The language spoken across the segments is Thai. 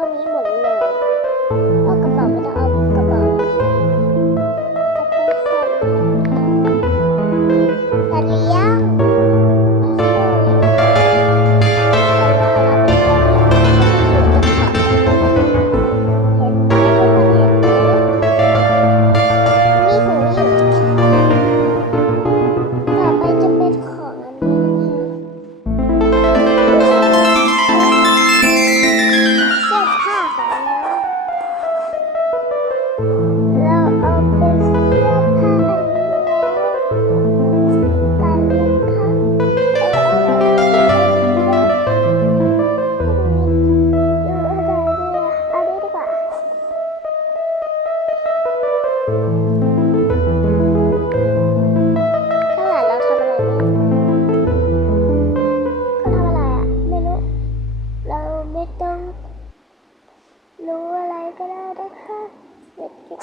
เ迷蒙了。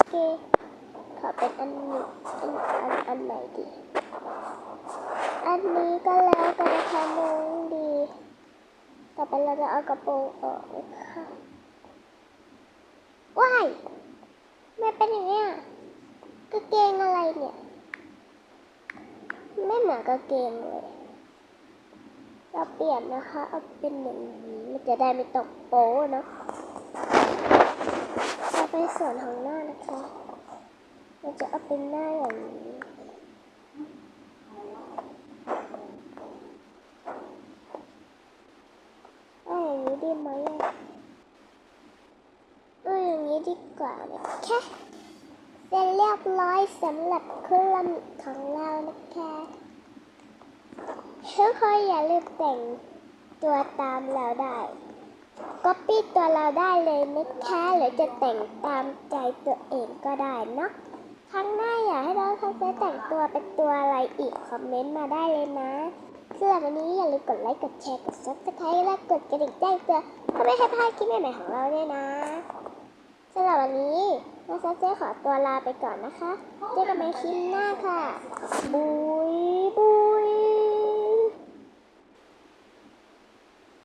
เคขอเป็นอันนี้อันอันอันไหนดี อันนี้ก็แล้วกันนะคะมุงดี ต่อไปเราจะเอากระโปรงออกค่ะว้ายไม่เป็นอย่างเนี้กระเกงอะไรเนี่ย ไม่เหมือนกระเกงเลยเราเปลี่ยนนะคะ เอาเป็นอย่างนี้มันจะได้ไม่ตกโป๊ะเนาะ ในส่วนของหน้านะคะเราจะเอาเป็นหน้าอย่างนี้เอาอย่างนี้ดีไหมเอาอย่างนี้ดีกว่านะคะเสร็จเรียบร้อยสำหรับเครื่องของเรานะคะทุกคนอย่าลืมแต่งตัวตามเราได้ ก็ปี้ตัวเราได้เลยนะคะหรือจะแต่งตามใจตัวเองก็ได้เนาะครั้งหน้าอยากให้เราทำเซแต่งตัวเป็นตัวอะไรอีกคอมเมนต์มาได้เลยนะสำหรับวันนี้อย่าลืมกดไลค์ กดแชร์ กดซับสไครต์และกดกระดิ่งแจ้งเตือนเพื่อไม่ให้พลาดคลิปใหม่ๆของเราเนี่ยนะสำหรับวันนี้มาซับเจ๊ขอตัวลาไปก่อนนะคะ เจอกันใหม่คลิปหน้าค่ะบุยบุย